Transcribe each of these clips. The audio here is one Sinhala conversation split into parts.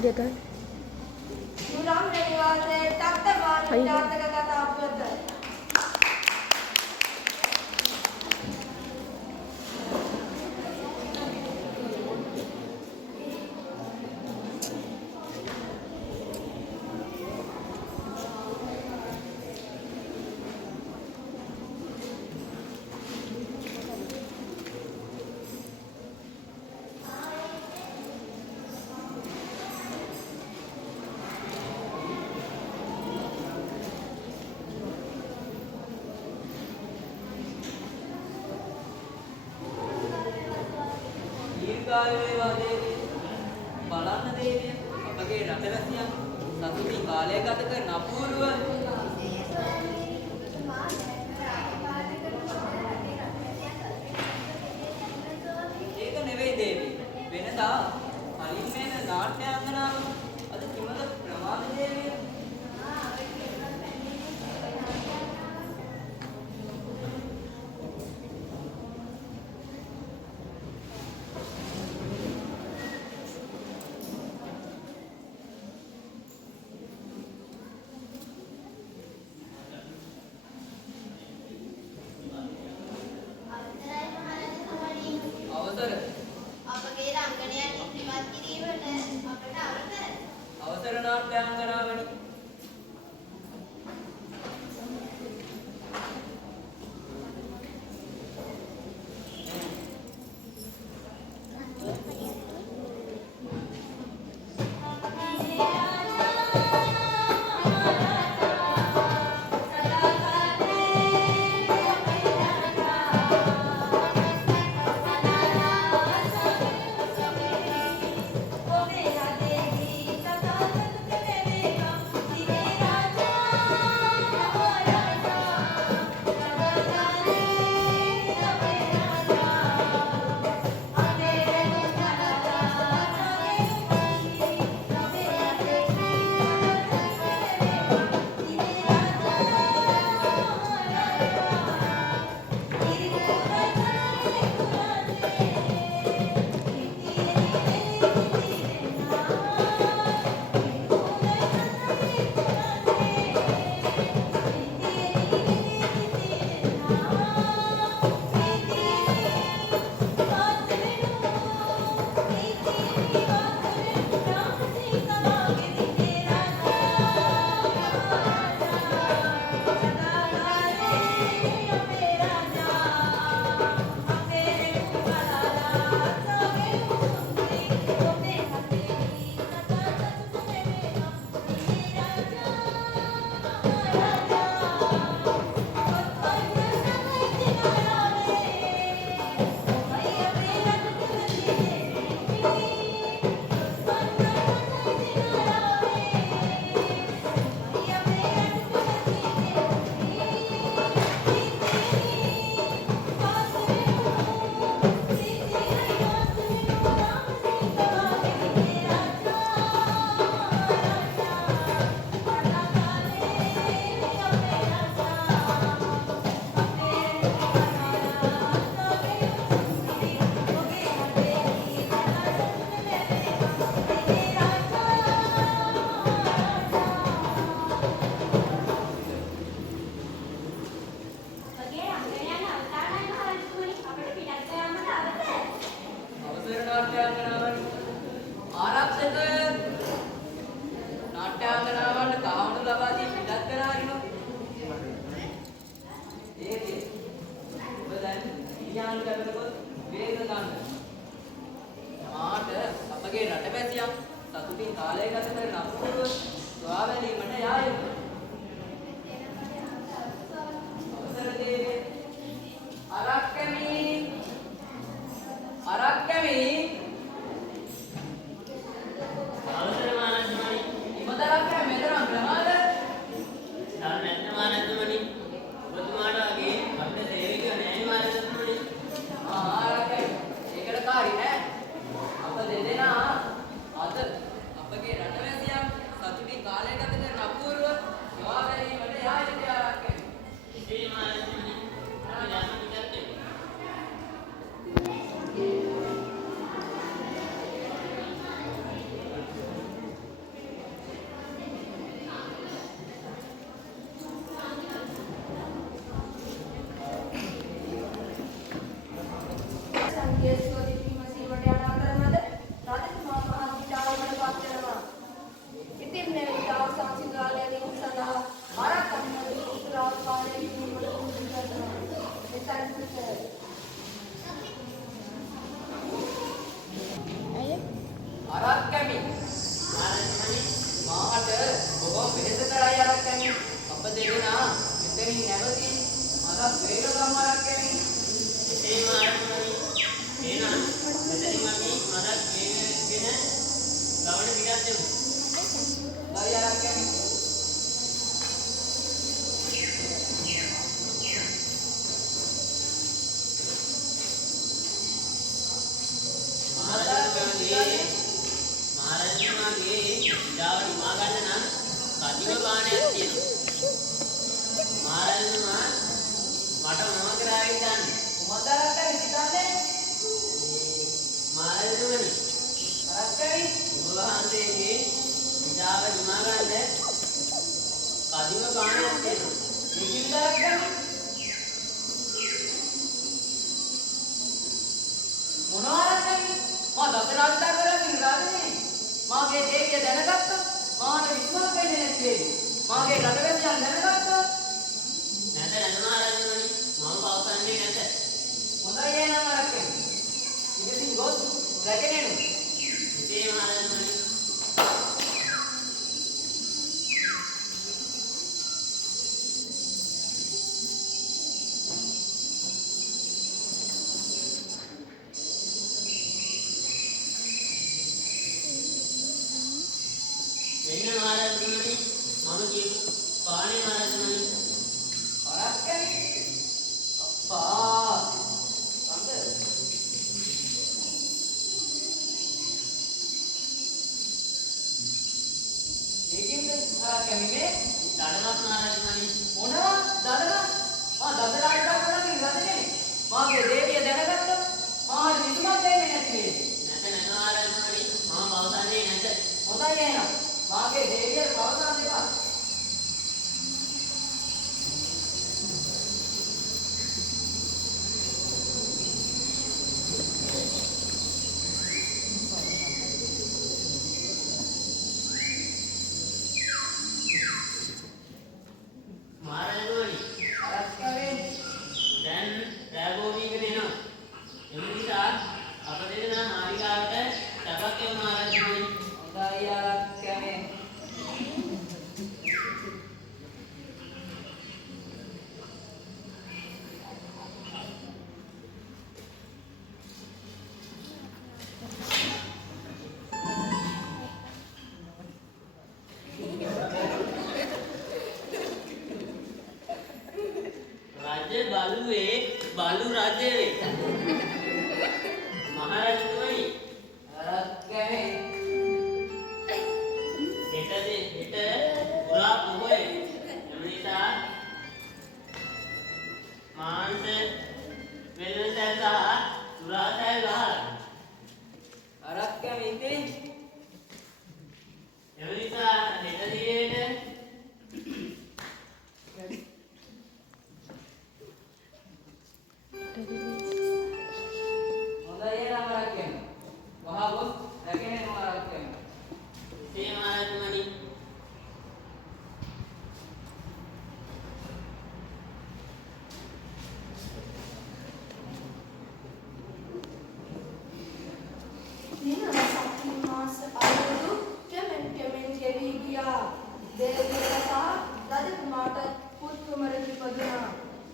Dia kan? Kurang dari tak terbaik kata-kata apa tu? බලන්න දේවිය අපගේ රටවැසියන් සතුටින් කාලය ගත කරන අපූර්ව ඒක නෙවෙයි දේවිය වෙනදා කලින් මේන නාට්‍යාංගනාව අද කිමද ප්‍රමාද දේවිය අවසර නාට්‍යාංගනාවනි ආරක්ෂක නාට්‍යාංගනාවන්ට කාවණු ලබා දී පිටත් කර හරිනු ඒකේ ඔබ දැන් විඥාන කරනකොට වේග ගන්න මාට අපගේ රටවැසියන් සතුටින් කාලය ගත කරන අපූර්ව ස්වාවැලීමට යා යුතුය අවසර දේවේ අරක් කැමි අපගේ රටවැසියන් සතුටින් කාලය ගත කරන අපූර්ව වේග සම්මාරක් කියන්නේ ඒ මාර්ගමයි එහෙනම් මෙතනින් අපි මරක් වේගගෙන ගමන දිගට යමු. දරියාරක් කියන්නේ මහරජතුමාගේ ඉඩාව නිමා ගන්න නම් කදිම බාණයක් තියෙනවා. මහරජතුමා මට මොනව කරාවිද දන්නේ? මොහොතක් හිතන්නේ මහරජතුමනි අරක්කයි ඔබ වහන්සේගේ ඉඩාව නිමා ගන්න කදිම බාණයක් තියෙනවා. මේක විතරක් ගන්න මොනවාරක්කයි මා දසරාජ්‍යතා කරමින් රාජනේ මාගේ දේවිය දැනගත්තොත් මාට විශ්වාස වෙන්නේ නැති වෙයි. මාගේ රටවැසියන් දැනගත්තොත් නැත මහරජතුමනි මම පවසන්නේ නැත. හොඳයි එහෙනම් අරක්කයි. ඉතින් ගොස් රැගෙන එනු. එසේ මහරජතුමනි මෙන්න මහරජතුමනි මම කියපු පානේ මහරජතුමනි අරක්කයි අප්පා සම්ද ඒකින්ද අරක්කයි මේ දඩමක් මහරජතුමනි මොනවා දඩන මා දසරාජ්‍යතා කරමින් රජනේ මාගේ දේවිය දැනගත්තොත් මාට විශ්වාස වෙන්නේ නැති වෙයි. නැත මහරජතුමනි මම පවසන්නේ නැත. හොඳයි එහෙනම් මාගේ දේවියට පවසන් දෙපා. මහරජතුමනි අරක්කයි දැන් රාගෝවියක දෙනවා. එම නිසා අප දෙදෙනා මාලිගාවට සැපක් යමු මහරජතුමනි. හොඳයි අරක්කයි රජ බලුවේ බලු රජ වේ. මහරජතුමනි අරක්කයි හෙට පුරා පොහොය. එම නිසා මාංශ වෙළඳ සැල් සහ සුරා සැල් ගහලා. අරක්කයි ඉතින් එම නිසා හෙට දිනේට හොඳයි එහෙනම් අරක්කයි වහා ගොස් රැගෙන එනු අරක්කයි. එසේ මහරජතුමනි දින සති මාස අවුරුදු කෙමෙන් ගෙවී ගියා. දේවිය සහ රජකුමාරට පුත්තුමර ඉපදුනා.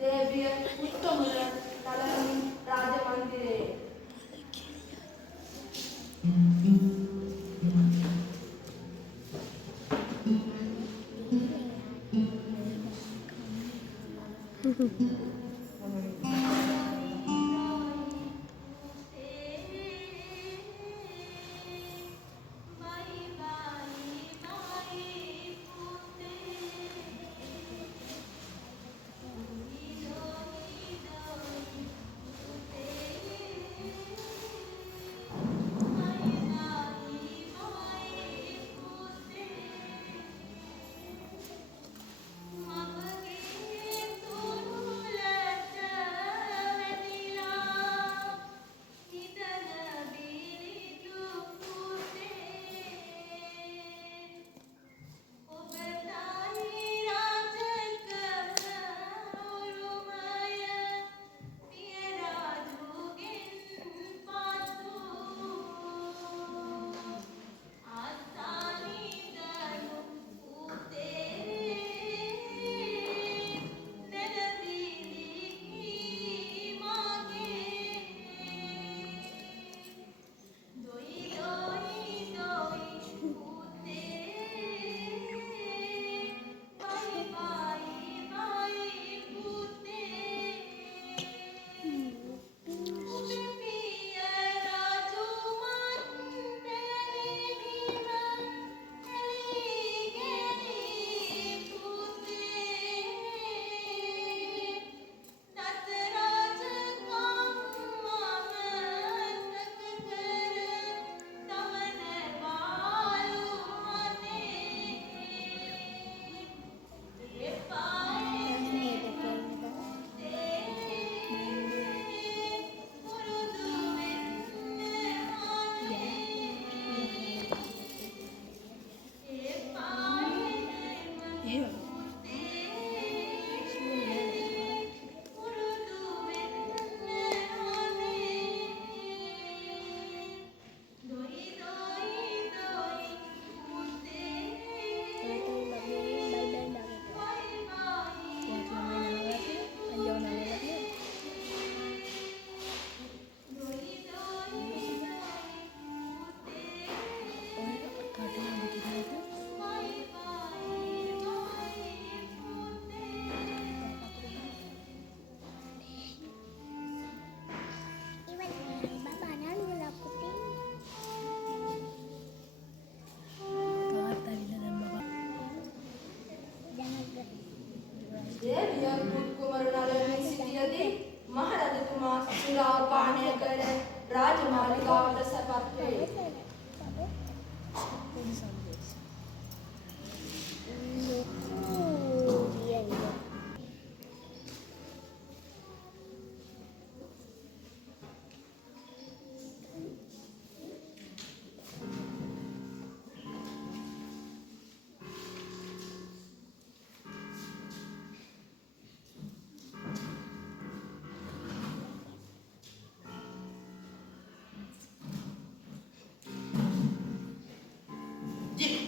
දේවිය පුත්තුමර නලමින් රාජ මන්දිරේ.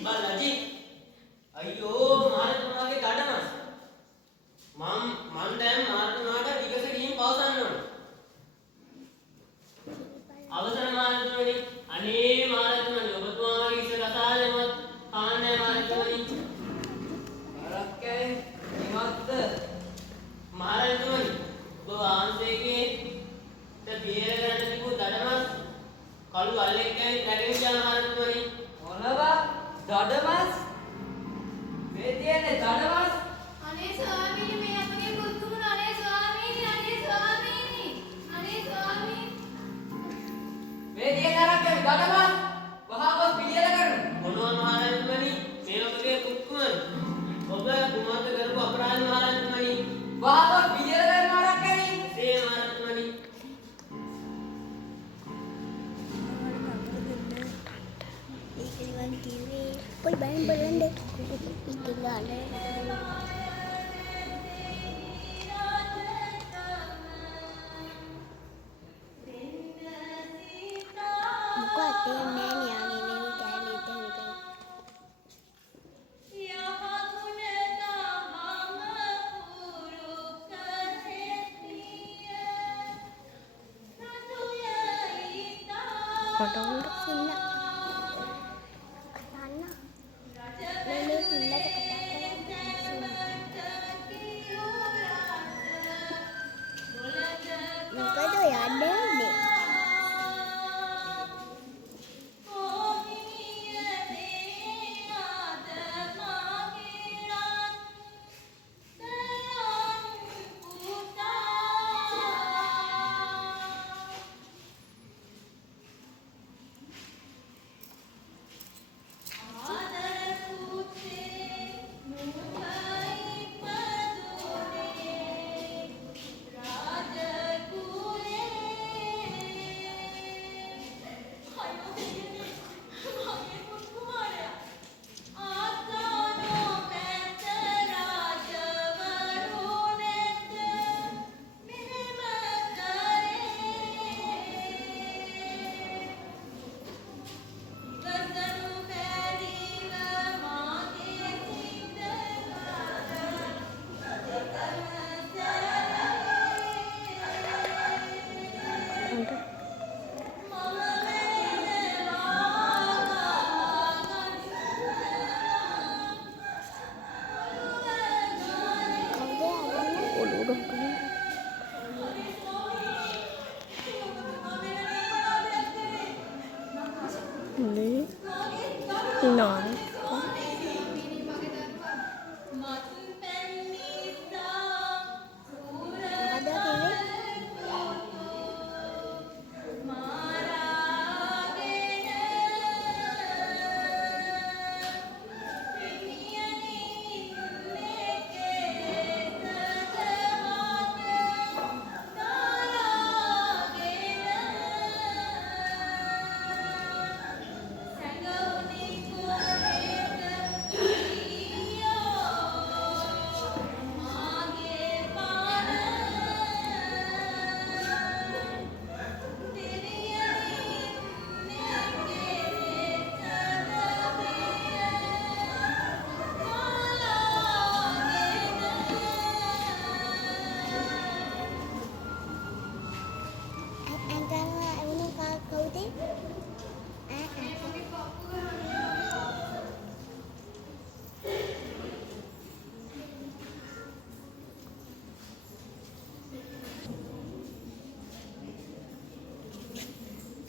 බලජි අයියෝ මහරජතුමාගේ දඩමස් මම දැන් මහරජතුමාට විගස ගිහින් පවසන්න ඕන. අවසර මහරජතුමනි අනේ මහරජතුමනි ඔබතුමාගේ ඉස කතා දෙමත් කාන්නේ මහරජතුමනි අරක්කේ නිමත්ත මහරජතුමනි ඔබ වහන්සේගේ බියර ගන්න තිබු දඩමස් කළු අල්ලෙක් ඇවිත් රැගෙන ගියා මහරජතුමනි. මොනවා දඩමස් මේ තියෙන්නේ දඩමස් අනේ ස්වාමීනි මේ අපගේ පුතුමුණ අනේ ස්වාමීනි අනේ ස්වාමීනි අනේ ස්වාමීනි මේ තියෙන අරක්කේ දඩමස් වහා ගොස් පිළියෙල කරමු. මොනවා මහරජතුමනි මේ ඔබගේ පුතුමන් ඔබ කුමන්ත කරපු අපරාධ මහරජතුමනි වහා ගොස් පිළියෙල කරමු අරක්කේ. ඒ මහරජතුමනි Pois bem, belanda. Itilale. Buka hati nene yang ini kali itu. Kodong untuk sini. Sana. Nene sini ada kata-kata. Muka tu ya ada ni. Non.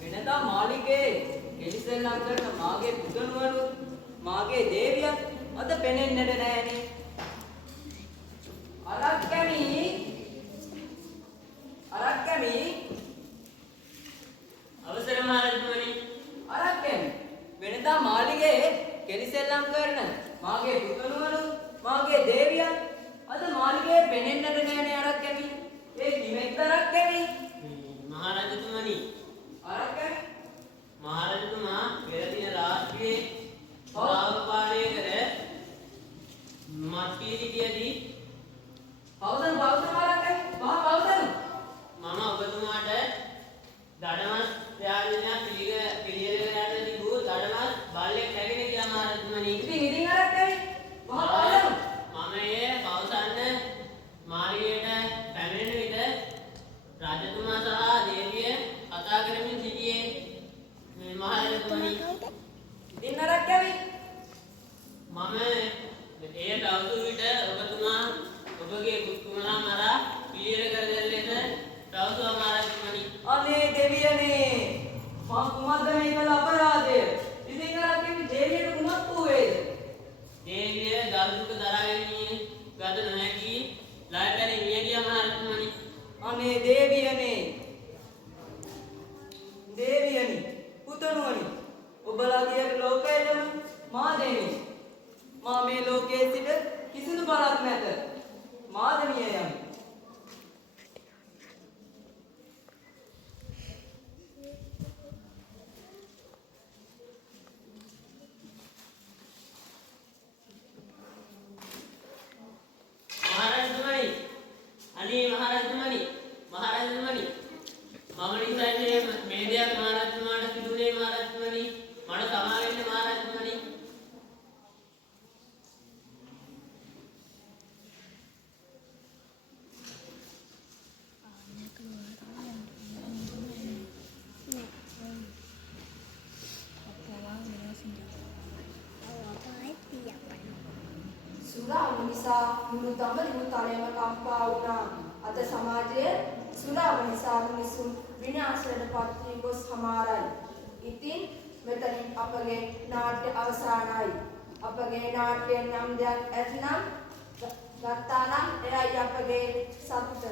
වෙනදා මාලිගේ කෙලිසෙල්ලම් කරන මාගේ පුතණුවරු මාගේ දේවියන් අද පෙනෙන්නට නෑනේ. අරක්කමි අවසර මහරජතුමනි අරක්කමි වෙනදා මාලිගේ කෙලිසෙල්ලම් කරන මාගේ පුතණුවරු මාගේ දේවියන් අද මාලිගේ පෙනෙන්නට නෑනේ අරක්කමි. ඒ කිමෙක්ද අරක්කමි? මහරජතුමනි අරක්කමි මහරජතුමා පෙර දින රාත්‍රියේ ශ්‍රාවකාරය කර මත්පී සිටියදී පවසන අරක්කමි මහා පවසන මම ඔබතුමාට දඩමස් ත්‍යාගයෙන් පිළියෙල කරන්න තිබූ දඩමස් බල්ලෙක් රැගෙන ගියා මහරජතුමනි. මහරජතුමනි. ඉතින් නරක් කැවි. මම ඒ පැවසු විට ඔබතුමා ඔබගේ පුතුමලා මරා පිළියෙල කර දෙන ලෙස පැවසුවා මහරජතුමනි. අනේ දෙවියනේ මා කුමද්ද මේ කළ අපරාධය? ඉතින් නරක් කැවි දෙවියට කුමක් වූවේද? දේවිය දරුදුක දරාගෙන ගත නොහැකි ලයටරි මිය ගිය මහරජතුමනි. අනේ දෙවියනේ දේවියනි පුතණුවනි ඔබලාගේ ලෝකයටම මා දෙමි. මා මේ ලෝකයේ සිට කිසිදු බලක් නැත. මා දෙමිය යමි. මහරජතුමනි, අනේ මහරජතුමනි, මහරජතුමනි, මම නිසා මේ දෙයක් මහරජතුමාට සිදුනේ මහරජතුමනි. මට සමා වෙන්න මහරජතුමනි. සුරාව නිසා මුළු දඹදිව තලයම කම්පා වුණා. අද සමාජයේ සුරාව නිසා මිනිසුන් විනාශයට පත් වී ගොස් හමාරයි. ඉතින් මෙතනින් අපගේ නාට්‍ය අවසానයි. අපගේ නාට්‍යයෙන් නම් දෙයක් ඇතනම් ගත්තා නම් එයයි අපගේ සතුට.